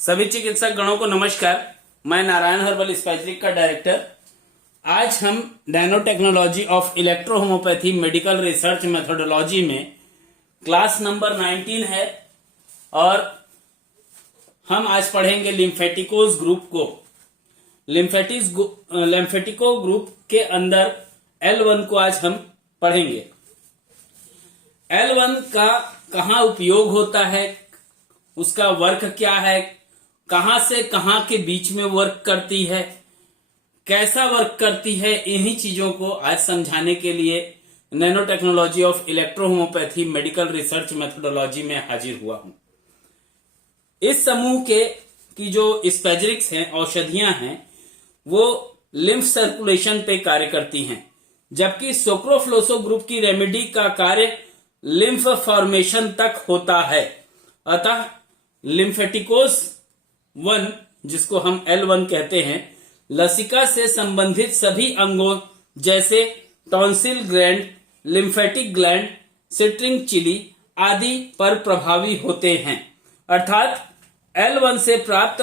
सभी चिकित्सक गणों को नमस्कार। मैं नारायण हर्बल स्पेशलिस्ट का डायरेक्टर। आज हम nano technology of electro homeopathy medical research methodology में क्लास नंबर 19 है और हम आज पढ़ेंगे लिम्फेटिकोज ग्रुप को। लिम्फेटिको ग्रुप के अंदर L1 को आज हम पढ़ेंगे। L1 का कहाँ उपयोग होता है, उसका वर्क क्या है, कहां से कहां के बीच में वर्क करती है, कैसा वर्क करती है, इन्हीं चीजों को आज समझाने के लिए nano technology of electro homeopathy medical research methodology में हाजिर हुआ हूं। इस समूह के की जो स्पेजरिक्स हैं, औषधियां हैं, वो लिम्फ सर्कुलेशन पे कार्य करती हैं, जबकि सोक्रोफ्लोसो ग्रुप की रेमेडी का कार्य लिम्फ फॉर्मेशन तक होता है। अतः लिम्फेटिकोज 1, जिसको हम L1 कहते हैं, लसिका से संबंधित सभी अंगों जैसे टॉन्सिल ग्लैंड, लिम्फेटिक ग्लैंड, सिट्रिंग चिली आदि पर प्रभावी होते हैं। अर्थात L1 से प्राप्त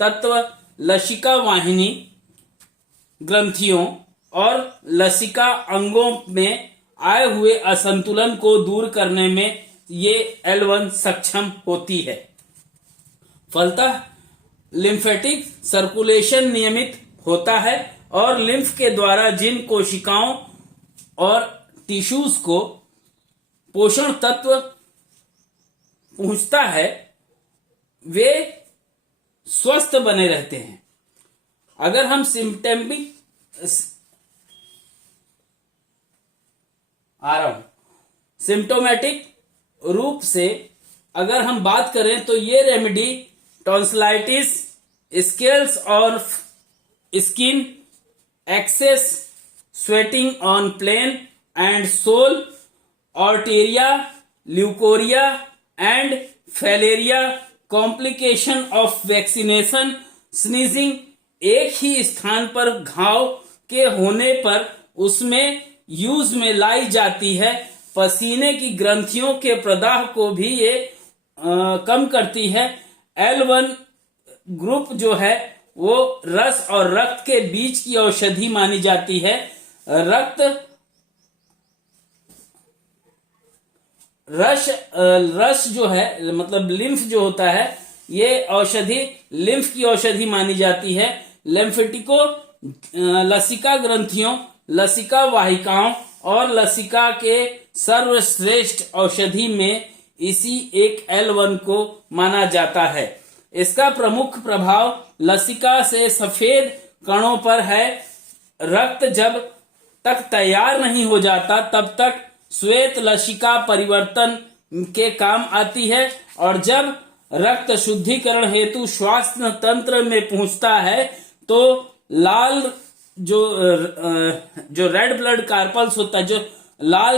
तत्व लसिका वाहिनी, ग्रंथियों और लसिका अंगों में आए हुए असंतुलन को दूर करने में ये L1 सक्षम होती है। फलतः लिम्फेटिक सर्कुलेशन नियमित होता है और लिम्फ के द्वारा जिन कोशिकाओं और टिश्यूज को पोषण तत्व पहुंचता है वे स्वस्थ बने रहते हैं। अगर हम सिम्टोमेटिक रूप से अगर हम बात करें तो ये रेमेडी टॉन्सिलाइटिस, स्केल्स और skin, excess sweating on plain and sole, urticaria, leucorrhoea and filaria, complication of vaccination, sneezing, एक ही स्थान पर घाव के होने पर उसमें यूज में लाई जाती है। पसीने की ग्रंथियों के प्रदाह को भी ये कम करती है। L1 ग्रुप जो है वो रस और रक्त के बीच की औषधि मानी जाती है। रस जो है मतलब लिम्फ जो होता है, ये औषधि लिम्फ की औषधि मानी जाती है। लिम्फेटिको लसिका ग्रंथियों, लसिका वाहिकाओं और लसिका के सर्वश्रेष्ठ औषधि में इसी एक L1 को माना जाता है। इसका प्रमुख प्रभाव लसिका से सफेद कणों पर है। रक्त जब तक तैयार नहीं हो जाता तब तक श्वेत लसिका परिवर्तन के काम आती है और जब रक्त शुद्धिकरण हेतु स्वास्थ्य तंत्र में पहुंचता है तो लाल जो रेड ब्लड कार्पल्स होता है, जो लाल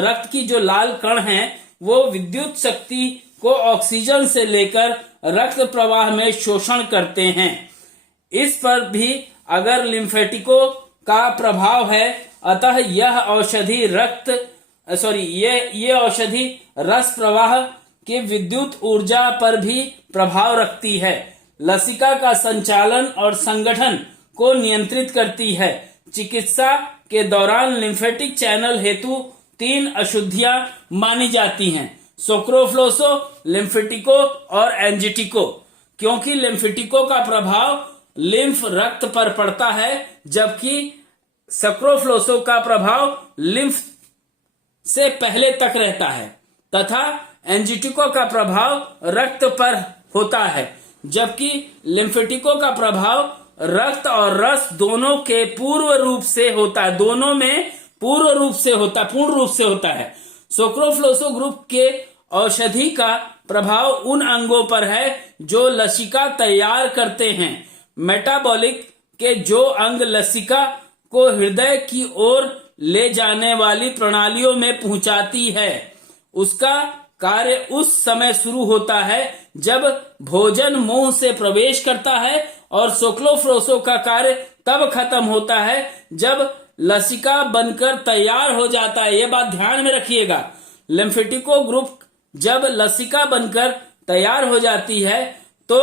रक्त की जो लाल कण हैं, वो विद्युत शक्ति को ऑक्सीजन से लेकर रक्त प्रवाह में शोषण करते हैं। इस पर भी अगर लिम्फेटिको का प्रभाव है, अतः यह औषधि ये औषधि रस प्रवाह की विद्युत ऊर्जा पर भी प्रभाव रखती है। लसिका का संचालन और संगठन को नियंत्रित करती है। चिकित्सा के दौरान लिम्फेटिक चैनल हेतु 3 अशुद्धियां मानी जाती हैं: सोक्रोफ्लोसो, लिम्फेटिको और एंजिटिको। क्योंकि लिम्फेटिको का प्रभाव लिम्फ रक्त पर पड़ता है, जबकि सोक्रोफ्लोसो का प्रभाव लिम्फ से पहले तक रहता है तथा एंजिटिको का प्रभाव रक्त पर होता है, जबकि लिम्फेटिको का प्रभाव रक्त और रस दोनों के पूर्ण रूप से होता है। सोक्रोफ्लोसो ग्रुप के औषधि का प्रभाव उन अंगों पर है जो लसिका तैयार करते हैं। मेटाबॉलिक के जो अंग लसिका को हृदय की ओर ले जाने वाली प्रणालियों में पहुंचाती है, उसका कार्य उस समय शुरू होता है जब भोजन मुंह से प्रवेश करता है और सोक्रोफ्लोसो का कार्य तब खत्म होता है जब लसिका बनकर तैयार हो जाता है। यह बात ध्यान में रखिएगा। लिम्फेटिको ग्रुप जब लसिका बनकर तैयार हो जाती है तो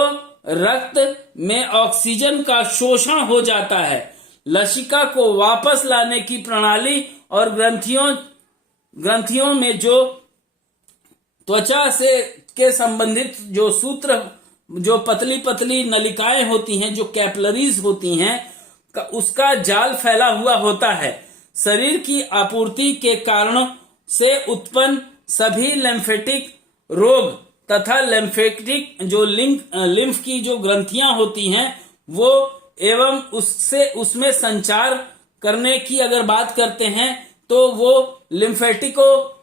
रक्त में ऑक्सीजन का शोषण हो जाता है। लसिका को वापस लाने की प्रणाली और ग्रंथियों में जो त्वचा से के संबंधित जो सूत्र, जो पतली पतली नलिकाएं होती हैं, जो कैपिलरीज होती हैं, उसका जाल फैला हुआ होता है। शरीर की आपूर्ति के कारण से उत्पन्न सभी लिम्फेटिक रोग तथा लिम्फेटिक जो लिम्फ की जो ग्रंथियां होती हैं वो एवं उसमें संचार करने की अगर बात करते हैं तो वो लिम्फेटिको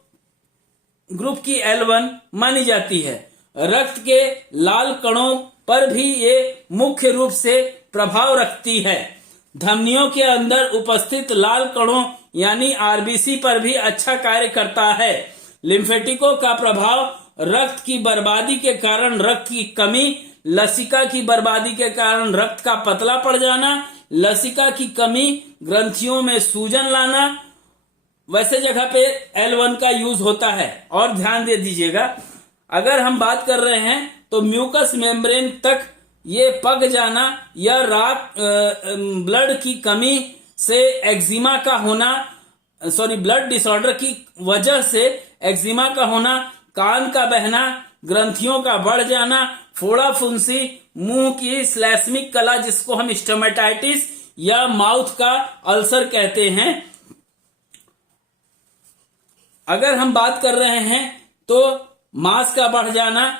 ग्रुप की L1 मानी जाती है। रक्त के लाल कणों पर भी ये मुख्य रूप से प्रभाव रखती है। धमनियों के अंदर उपस्थित लाल कणों यानी आरबीसी पर भी अच्छा कार्य करता है। लिम्फेटिको का प्रभाव रक्त की बर्बादी के कारण रक्त की कमी, लसिका की बर्बादी के कारण रक्त का पतला पड़ जाना, लसिका की कमी, ग्रंथियों में सूजन लाना, वैसे जगह पे L1 का यूज होता है। और ध्यान दे दीजिएगा, अगर हम बात कर रहे हैं तो म्यूकस मेम्ब्रेन तक ये पक जाना या ब्लड की कमी से एक्जिमा का होना, ब्लड डिसऑर्डर की वजह से एक्जिमा का होना, कान का बहना, ग्रंथियों का बढ़ जाना, फोड़ा फुंसी, मुंह की स्लैस्मिक कला जिसको हम स्टोमेटाइटिस या माउथ का अल्सर कहते हैं। अगर हम बात कर रहे हैं तो मांस का बढ़ जाना,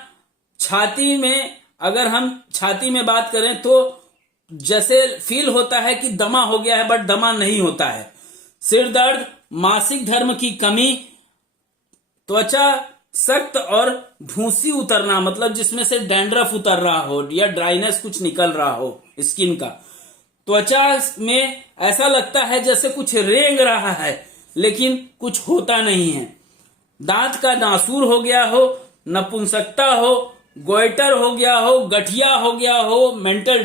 छाती में अगर हम छाती में बात करें तो जैसे फील होता है कि दमा हो गया है बट दमा नहीं होता है। सिर दर्द, मासिक धर्म की कमी, त्वचा सख्त और भूसी उतरना, मतलब जिसमें से डैंड्रफ उतर रहा हो या ड्राइनेस कुछ निकल रहा हो स्किन का, त्वचा में ऐसा लगता है जैसे कुछ रेंग रहा है लेकिन कुछ होता नहीं है। दांत का नासूर हो गया हो, नपुंसकता हो, गोइटर हो गया हो, गठिया हो गया हो, मेंटल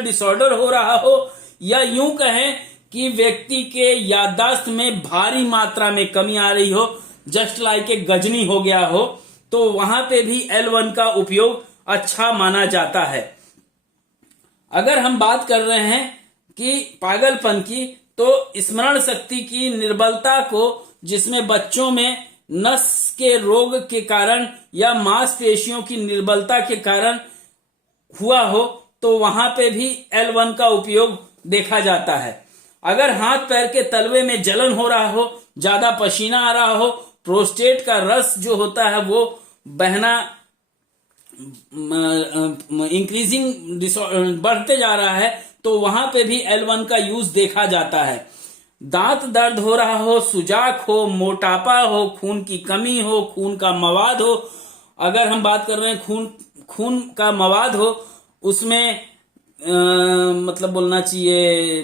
डिसऑर्डर हो रहा हो, या यूं कहें कि व्यक्ति के याददाश्त में भारी मात्रा में कमी आ रही हो, जस्ट लाइक ए गजनी हो गया हो, तो वहां पे भी L1 का उपयोग अच्छा माना जाता है। अगर हम बात कर रहे हैं कि पागलपन की, तो स्मरण शक्ति की निर्बलता को, जिसमें बच्चों में नस के रोग के कारण या मांसपेशियों की निर्बलता के कारण हुआ हो, तो वहां पे भी L1 का उपयोग देखा जाता है। अगर हाथ पैर के तलवे में जलन हो रहा हो, ज्यादा पसीना आ रहा हो, प्रोस्टेट का रस जो होता है वो बहना इंक्रीजिंग बढ़ते जा रहा है, तो वहां पे भी L1 का यूज देखा जाता है। दांत दर्द हो रहा हो, सुजाक हो, मोटापा हो, खून की कमी हो, खून का मवाद हो, अगर हम बात कर रहे हैं खून का मवाद हो, उसमें मतलब बोलना चाहिए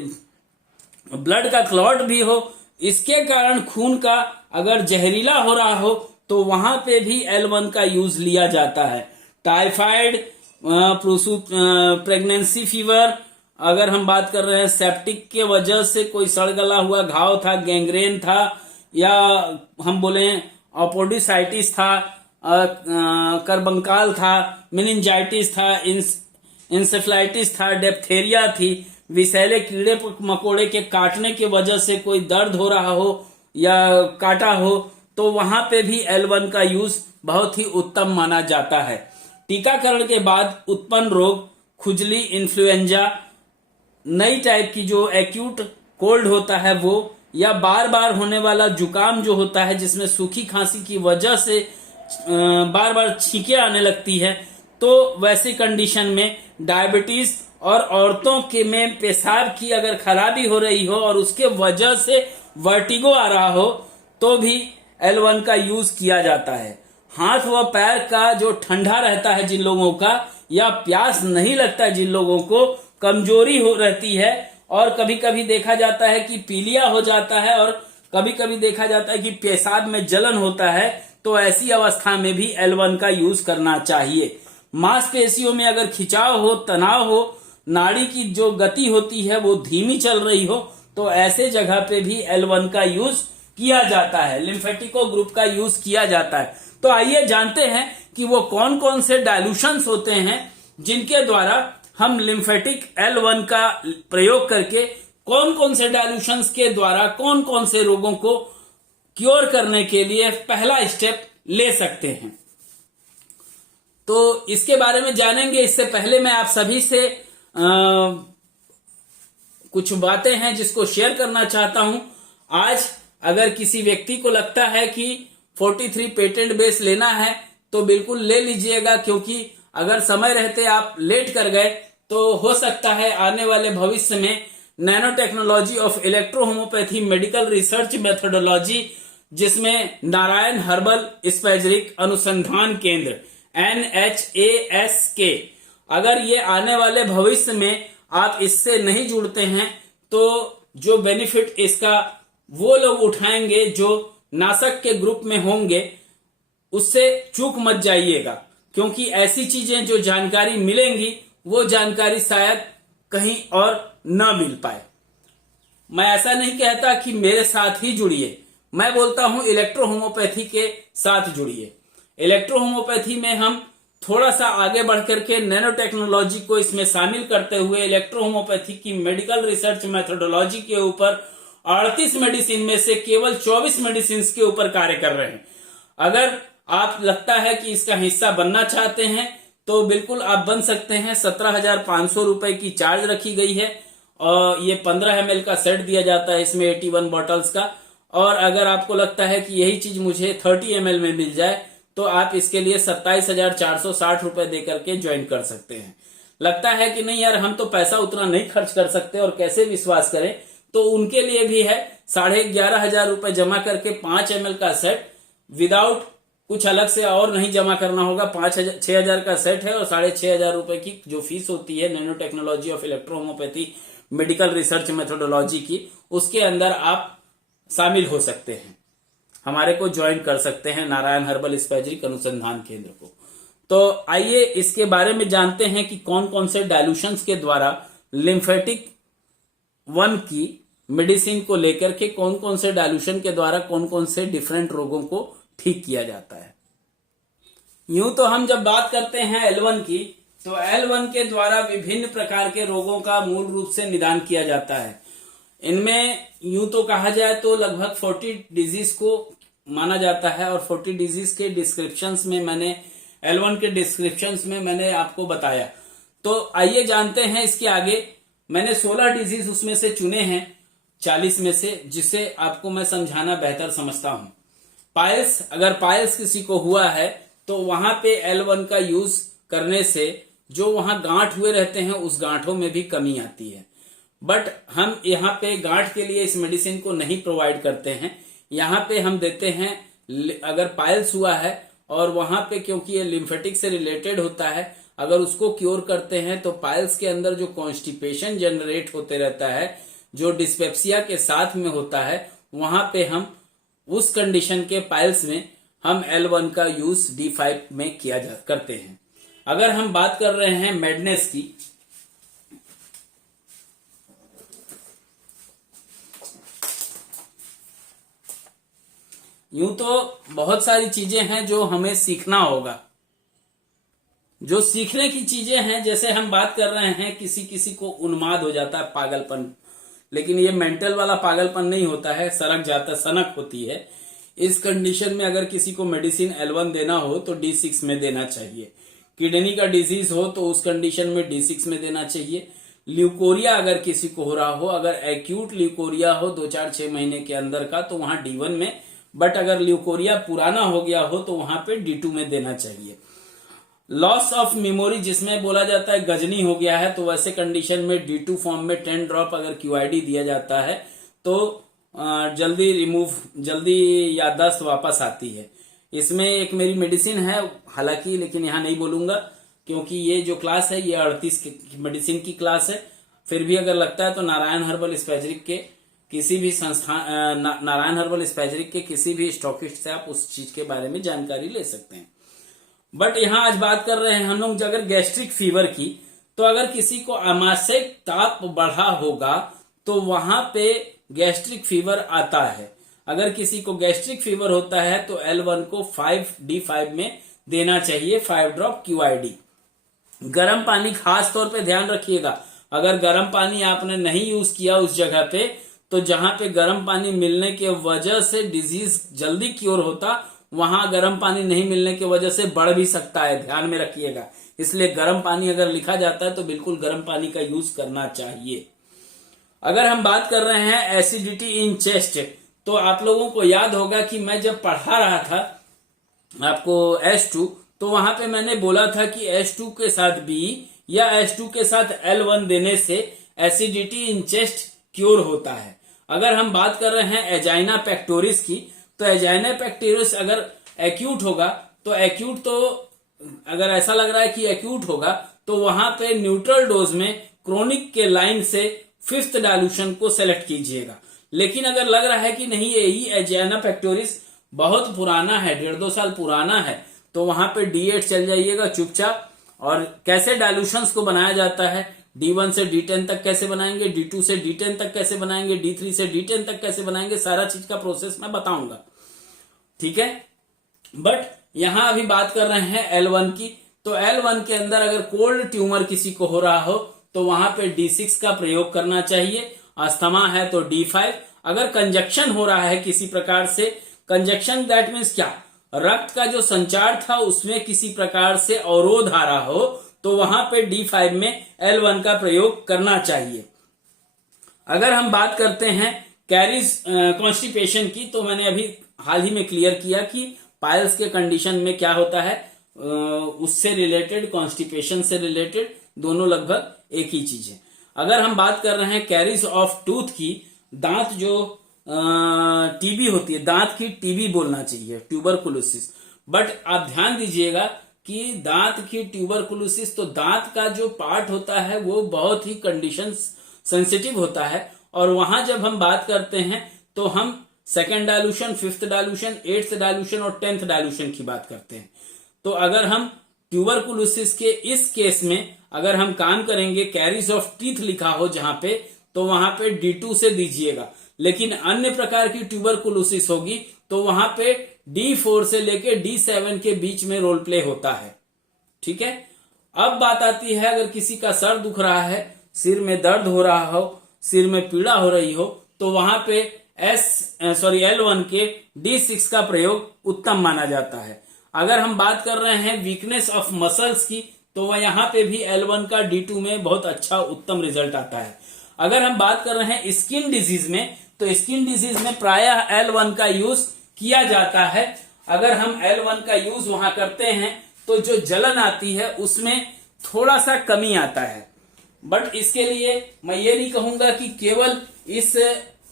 ब्लड का क्लॉट भी हो, इसके कारण खून का अगर जहरीला हो रहा हो तो वहां पे भी L1 का यूज लिया जाता है। टाइफाइड, प्रेगनेंसी फीवर, अगर हम बात कर रहे हैं सेप्टिक के वजह से कोई सड़गला हुआ घाव था, गैंग्रेन था, या हम बोले अपोडिसाइटिस था, करबंकाल था, मेनिंजाइटिस था, इंसेफ्लाइटिस था, डेप्थेरिया थी, विषैले कीड़े मकोड़े के काटने की वजह से कोई दर्द हो रहा हो या काटा हो, तो वहां पे भी L1 का यूज बहुत ही उत्तम माना जाता है। टीकाकरण के बाद उत्पन्न रोग, खुजली, इन्फ्लुएंजा, नई टाइप की जो एक्यूट कोल्ड होता है वो, या बार बार होने वाला जुकाम जो होता है जिसमें सूखी खांसी की वजह से बार बार छींकें आने लगती है, तो वैसी कंडीशन में डायबिटीज और औरतों के में पेशाब की अगर खराबी हो रही हो और उसके वजह से वर्टिगो आ रहा हो तो भी L1 का यूज किया जाता है। हाथ व पैर का जो ठंडा रहता है जिन लोगों का, या प्यास नहीं लगता है जिन लोगों को, कमजोरी हो रहती है, और कभी कभी देखा जाता है कि पीलिया हो जाता है, और कभी कभी देखा जाता है कि पेशाब में जलन होता है, तो ऐसी अवस्था में भी L1 का यूज करना चाहिए। मांसपेशियों में अगर खिंचाव हो, तनाव हो, नाड़ी की जो गति होती है वो धीमी चल रही हो, तो ऐसे जगह पे भी L1 का यूज किया जाता है, लिम्फेटिको ग्रुप का यूज किया जाता है। तो आइए जानते हैं कि वो कौन कौन से डायल्यूशंस होते हैं जिनके द्वारा हम लिम्फेटिक L1 का प्रयोग करके कौन कौन से डायल्यूशंस के द्वारा कौन कौन से रोगों को क्योर करने के लिए पहला स्टेप ले सकते हैं। तो इसके बारे में जानेंगे। इससे पहले मैं आप सभी से कुछ बातें हैं जिसको शेयर करना चाहता हूं। आज अगर किसी व्यक्ति को लगता है कि 43 पेटेंट बेस लेना है तो बिल्कुल ले लीजिएगा, क्योंकि अगर समय रहते आप लेट कर गए तो हो सकता है आने वाले भविष्य में nano technology of electro homeopathy medical research methodology, जिसमें नारायण हर्बल स्पैजरिक अनुसंधान केंद्र NHASK, अगर ये आने वाले भविष्य में आप इससे नहीं जुड़ते हैं तो जो बेनिफिट इसका वो लोग उठाएंगे जो नासक के ग्रुप में होंगे, उससे चूक मत जाइएगा, क्योंकि ऐसी चीजें जो जानकारी मिलेंगी वो जानकारी शायद कहीं और न मिल पाए। मैं ऐसा नहीं कहता कि मेरे साथ ही जुड़िए, मैं बोलता हूं इलेक्ट्रो होम्योपैथी के साथ जुड़िए। इलेक्ट्रो होम्योपैथी में हम थोड़ा सा आगे बढ़ करके नैनो टेक्नोलॉजी को इसमें शामिल करते हुए इलेक्ट्रो होम्योपैथी की मेडिकल रिसर्च मेथोडोलॉजी के ऊपर 38 मेडिसिन में से केवल 24 मेडिसिन के ऊपर कार्य कर रहे हैं। अगर आप लगता है कि इसका हिस्सा बनना चाहते हैं तो बिल्कुल आप बन सकते हैं। 17,500 रुपए की चार्ज रखी गई है और ये 15 ml का सेट दिया जाता है इसमें 81 बॉटल्स का। और अगर आपको लगता है कि यही चीज मुझे 30 ml में मिल जाए तो आप इसके लिए 27,460 रुपए देकर के ज्वाइन कर सकते हैं। लगता है कि नहीं यार हम तो पैसा उतना नहीं खर्च कर सकते और कैसे विश्वास करें, तो उनके लिए भी है 11,500 रुपए जमा करके 5 ml का सेट विदाउट कुछ अलग से और नहीं जमा करना होगा। 6,000 का सेट है और 6,500 रुपए की जो फीस होती है nano technology of electro homeopathy medical research methodology की, उसके अंदर आप शामिल हो सकते हैं, हमारे को ज्वाइन कर सकते हैं नारायण हर्बल स्पैजरिक अनुसंधान केंद्र को। तो आइए इसके बारे में जानते हैं कि कौन कौन से डायल्यूशंस के द्वारा लिम्फेटिक 1 की मेडिसिन को लेकर के कौन कौन से डायल्यूशन के द्वारा कौन कौन से डिफरेंट रोगों को ठीक किया जाता है। यूं तो हम जब बात करते हैं L1 की, तो L1 के द्वारा विभिन्न प्रकार के रोगों का मूल रूप से निदान किया जाता है। इनमें यूं तो कहा जाए तो लगभग 40 डिजीज को माना जाता है और 40 डिजीज के डिस्क्रिप्शंस में मैंने L1 के डिस्क्रिप्शंस में मैंने आपको बताया। तो आइए जानते हैं इसके आगे। मैंने 16 डिजीज उसमें से चुने हैं 40 में से, जिसे आपको मैं समझाना बेहतर समझता हूं। पाइल्स, अगर पाइल्स किसी को हुआ है तो वहां पे L1 का यूज करने से जो वहां गांठ हुए रहते हैं उस गांठों में भी कमी आती है। बट हम यहाँ पे गांठ के लिए इस मेडिसिन को नहीं प्रोवाइड करते हैं। यहाँ पे हम देते हैं अगर पाइल्स हुआ है और वहां पे क्योंकि ये लिम्फेटिक से रिलेटेड होता है, अगर उसको क्योर करते हैं तो पाइल्स के अंदर जो कॉन्स्टिपेशन जनरेट होते रहता है, जो डिस्पेप्सिया के साथ में होता है, वहां पे हम उस कंडीशन के पाइल्स में हम L1 का यूज D5 में करते हैं। अगर हम बात कर रहे हैं मैडनेस की, यूं तो बहुत सारी चीजें हैं जो हमें सीखना होगा, जो सीखने की चीजें हैं। जैसे हम बात कर रहे हैं किसी किसी को उन्माद हो जाता है, पागलपन, लेकिन ये मेंटल वाला पागलपन नहीं होता है, सनक जाता, सनक होती है। इस कंडीशन में अगर किसी को मेडिसिन L1 देना हो तो D6 में देना चाहिए। किडनी का डिजीज हो तो उस कंडीशन में D6 में देना चाहिए। ल्यूकोरिया अगर किसी को हो रहा हो, अगर एक्यूट ल्यूकोरिया हो 2-4-6 महीने के अंदर का, तो वहां D1 में, बट अगर ल्यूकोरिया पुराना हो गया हो तो वहां पे D2 में देना चाहिए। लॉस ऑफ मेमोरी जिसमें बोला जाता है गजनी हो गया है, तो वैसे कंडीशन में D2 फॉर्म में 10 ड्रॉप अगर QID दिया जाता है तो जल्दी याददाश्त वापस आती है। इसमें एक मेरी मेडिसिन है हालांकि, लेकिन यहाँ नहीं बोलूंगा क्योंकि ये जो क्लास है ये 38 की मेडिसिन की क्लास है। फिर भी अगर लगता है तो नारायण हर्बल स्पैजरिक के किसी भी संस्थान, नारायण हर्बल स्पैजरिक के किसी भी स्टॉकिस्ट से आप उस चीज के बारे में जानकारी ले सकते हैं। बट यहाँ आज बात कर रहे हैं हम लोग अगर गैस्ट्रिक फीवर की, तो अगर किसी को आमाशय ताप बढ़ा होगा तो वहां पे गैस्ट्रिक फीवर आता है। अगर किसी को गैस्ट्रिक फीवर होता है तो L1 को 5D5 में देना चाहिए, 5 ड्रॉप QID। गर्म पानी खास तौर पे ध्यान रखिएगा, अगर गर्म पानी आपने नहीं यूज किया उस जगह पे, तो जहां पे गर्म पानी मिलने के वजह से डिजीज जल्दी क्योर होता, वहां गर्म पानी नहीं मिलने की वजह से बढ़ भी सकता है, ध्यान में रखिएगा। इसलिए गर्म पानी अगर लिखा जाता है तो बिल्कुल गर्म पानी का यूज करना चाहिए। अगर हम बात कर रहे हैं एसिडिटी इन चेस्ट, तो आप लोगों को याद होगा कि मैं जब पढ़ा रहा था आपको H2, तो वहां पे मैंने बोला था कि H2 के साथ B या H2 के साथ L1 देने से एसिडिटी इन चेस्ट क्योर होता है। अगर हम बात कर रहे हैं एजाइना पेक्टोरिस की, तो एजाइना पेक्टोरिस अगर एक्यूट होगा तो एक्यूट, तो अगर ऐसा लग रहा है कि एक्यूट होगा तो वहां पे न्यूट्रल डोज में क्रोनिक के लाइन से 5th डायल्यूशन को सेलेक्ट कीजिएगा। लेकिन अगर लग रहा है कि नहीं यही एजाइना पेक्टोरिस बहुत पुराना है, 1.5-2 साल पुराना है, तो वहां पे D8 चल जाइएगा चुपचाप। और कैसे डायल्यूशंस को बनाया जाता है, D1 से D10 तक कैसे बनाएंगे, D2 से D10 तक कैसे बनाएंगे, D3 से D10 तक कैसे बनाएंगे, सारा चीज का प्रोसेस मैं बताऊंगा, ठीक है। बट यहां अभी बात कर रहे हैं L1 की, तो L1 के अंदर अगर कोल्ड ट्यूमर किसी को हो रहा हो तो वहां पे D6 का प्रयोग करना चाहिए, अस्थमा है तो D5। अगर कंजक्शन हो रहा है किसी प्रकार से, कंजक्शन दैट मीन्स क्या, रक्त का जो संचार था उसमें किसी प्रकार से अवरोध आ रहा हो, तो वहां पे D5 में L1 का प्रयोग करना चाहिए। अगर हम बात करते हैं कैरीज कॉन्स्टिपेशन की, तो मैंने अभी हाल ही में क्लियर किया कि पाइल्स के कंडीशन में क्या होता है, उससे रिलेटेड, कॉन्स्टिपेशन से रिलेटेड, दोनों लगभग एक ही चीज है। अगर हम बात कर रहे हैं कैरीज ऑफ टूथ की, दांत जो टीबी होती है, दांत की टीबी बोलना चाहिए, ट्यूबरकुलोसिस। बट आप ध्यान दीजिएगा कि दांत की ट्यूबरकुलोसिस, तो दांत का जो पार्ट होता है वो बहुत ही कंडीशन सेंसिटिव होता है, और वहां जब हम बात करते हैं तो हम 2nd dilution, 5th dilution, 8th dilution और 10th डायल्यूशन की बात करते हैं। तो अगर हम ट्यूबरकुलोसिस के इस केस में अगर हम काम करेंगे, कैरीज ऑफ टीथ लिखा हो जहां पे, तो वहां पे D2 से दीजिएगा। लेकिन अन्य प्रकार की ट्यूबरकुलोसिस होगी तो वहां पे D4 से लेके D7 के बीच में रोल प्ले होता है, ठीक है। अब बात आती है अगर किसी का सर दुख रहा है, सिर में दर्द हो रहा हो, सिर में पीड़ा हो रही हो, तो वहां पे L1 के D6 का प्रयोग उत्तम माना जाता है। अगर हम बात कर रहे हैं वीकनेस ऑफ मसल्स की, तो वह यहां पे भी L1 का D2 में बहुत अच्छा उत्तम रिजल्ट आता है। अगर हम बात कर रहे हैं स्किन डिजीज में, तो स्किन डिजीज में प्रायः L1 का यूज किया जाता है। अगर हम L1 का यूज वहां करते हैं तो जो जलन आती है उसमें थोड़ा सा कमी आता है। बट इसके लिए मैं ये नहीं कहूंगा कि केवल इस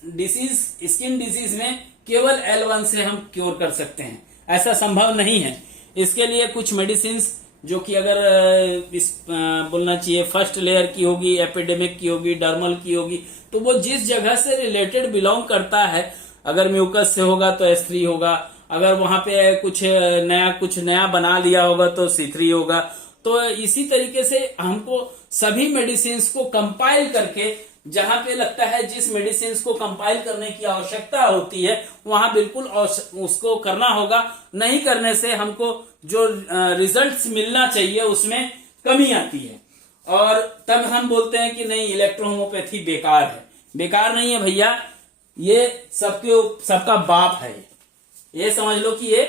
डिसीज, स्किन डिजीज में केवल L1 से हम क्योर कर सकते हैं, ऐसा संभव नहीं है। इसके लिए कुछ मेडिसिन जो कि अगर बोलना चाहिए फर्स्ट लेयर की होगी, एपिडेमिक की होगी, डर्मल की होगी, तो वो जिस जगह से रिलेटेड बिलोंग करता है, अगर म्यूकस से होगा तो S3 होगा, अगर वहां पे कुछ नया बना लिया होगा तो C3 होगा। तो इसी तरीके से हमको सभी मेडिसिन को कंपाइल करके, जहां पे लगता है जिस मेडिसिन को कंपाइल करने की आवश्यकता होती है वहां बिल्कुल उसको करना होगा। नहीं करने से हमको जो रिजल्ट्स मिलना चाहिए उसमें कमी आती है, और तब हम बोलते हैं कि नहीं इलेक्ट्रोहोमोपैथी बेकार है। बेकार नहीं है भैया, ये सबका बाप है। ये समझ लो कि ये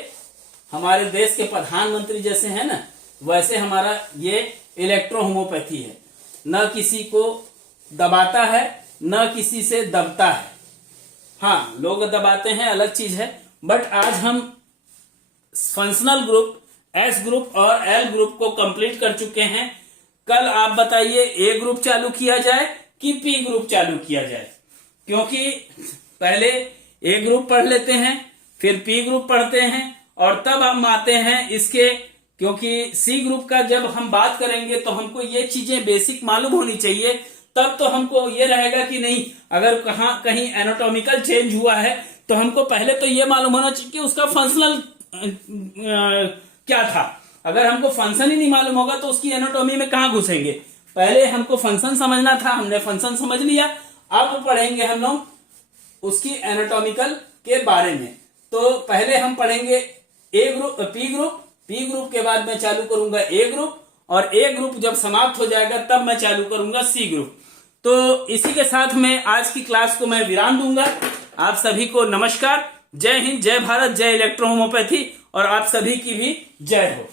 हमारे देश के प्रधानमंत्री जैसे हैं ना, वैसे हमारा ये इलेक्ट्रोहोमोपैथी है। न किसी को दबाता है, न किसी से दबता है। हाँ, लोग दबाते हैं अलग चीज है, बट आज हम फंक्शनल ग्रुप, S ग्रुप और L ग्रुप को कंप्लीट कर चुके हैं। कल आप बताइए A ग्रुप चालू किया जाए कि P ग्रुप चालू किया जाए, क्योंकि पहले A ग्रुप पढ़ लेते हैं, फिर P ग्रुप पढ़ते हैं, और तब हम आते हैं इसके, क्योंकि C ग्रुप का जब हम बात करेंगे तो हमको ये चीजें बेसिक मालूम होनी चाहिए। तब तो हमको ये रहेगा कि नहीं, अगर कहीं एनाटॉमिकल चेंज हुआ है तो हमको पहले तो ये मालूम होना चाहिए कि उसका फंक्शनल क्या था। अगर हमको फंक्शन ही नहीं मालूम होगा तो उसकी एनाटॉमी में कहां घुसेंगे। पहले हमको फंक्शन समझना था, हमने फंक्शन समझ लिया, अब पढ़ेंगे हम लोग उसकी एनाटॉमिकल के बारे में। तो पहले हम पढ़ेंगे ए ग्रुप, पी ग्रुप के बाद मैं चालू करूंगा ए ग्रुप, और ए ग्रुप जब समाप्त हो जाएगा तब मैं चालू करूंगा सी ग्रुप। तो इसी के साथ में आज की क्लास को मैं विराम दूंगा। आप सभी को नमस्कार, जय हिंद, जय भारत, जय इलेक्ट्रो होम्योपैथी, और आप सभी की भी जय हो।